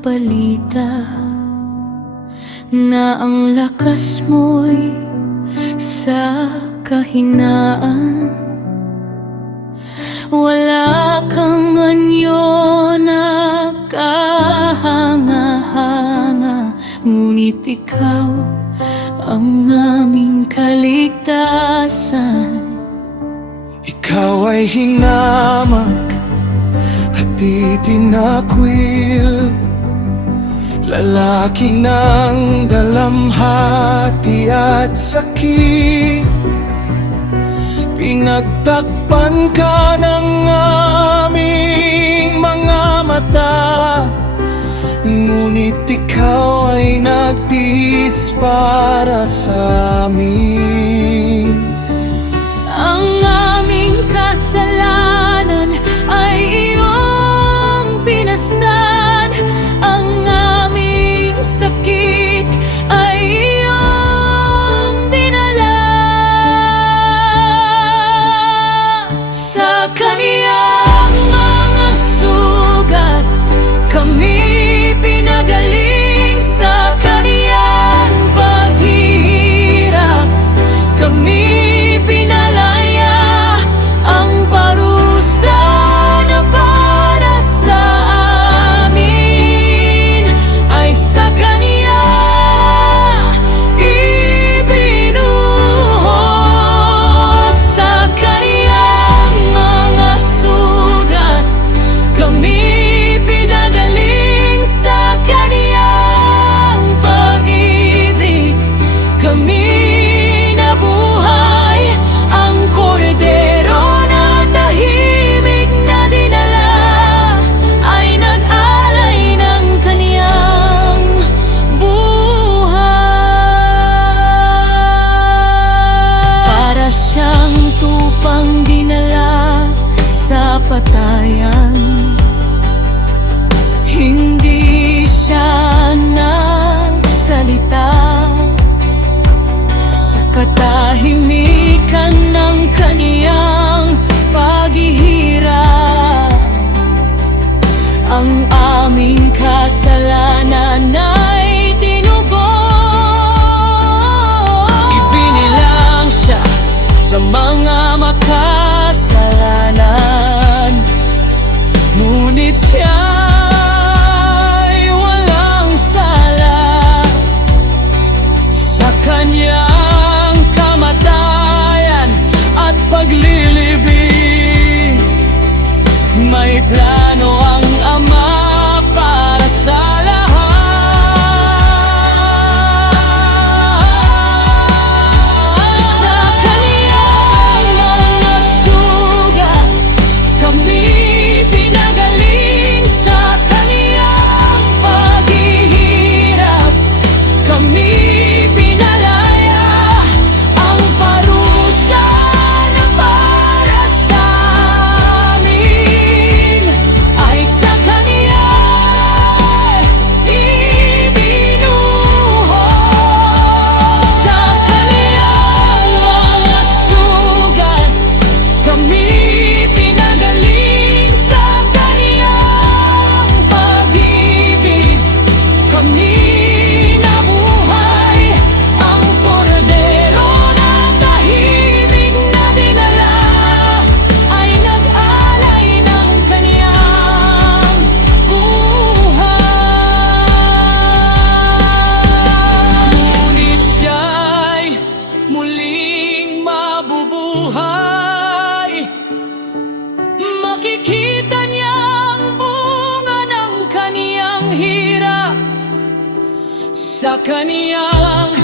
balita na ang lakas mo'y sa kahinaan. Wala kang anyo na kahanga-hanga, ngunit ikaw ang aming kaligtasan. Ikaw ay hinamak at itinakwil, lalaki ng dalamhati at sakit. Pinagtakpan ka ng aming mga mata, ngunit ikaw ay nagtiis para sa amin. Ang aming kasalanan ay iyong pinasan, ang aming sakit ay iyong dinala. Sa kaniyang mga sugat kami pinagaling, sa kaniyang paghihirap kami tupang dinala sa patayan. Hindi siya nagsalita sa katahimikan ng kaniyang paghihirap. Ang aming kasalanan ay tinubos. Ibinilang siya sa mga makasalanan, ngunit siya'y walang sala. Sa kanyang kamatayan at paglilibing, may plano ang Ama para sa makikita niya ang bunga ng kaniyang hirap. Sa kaniyang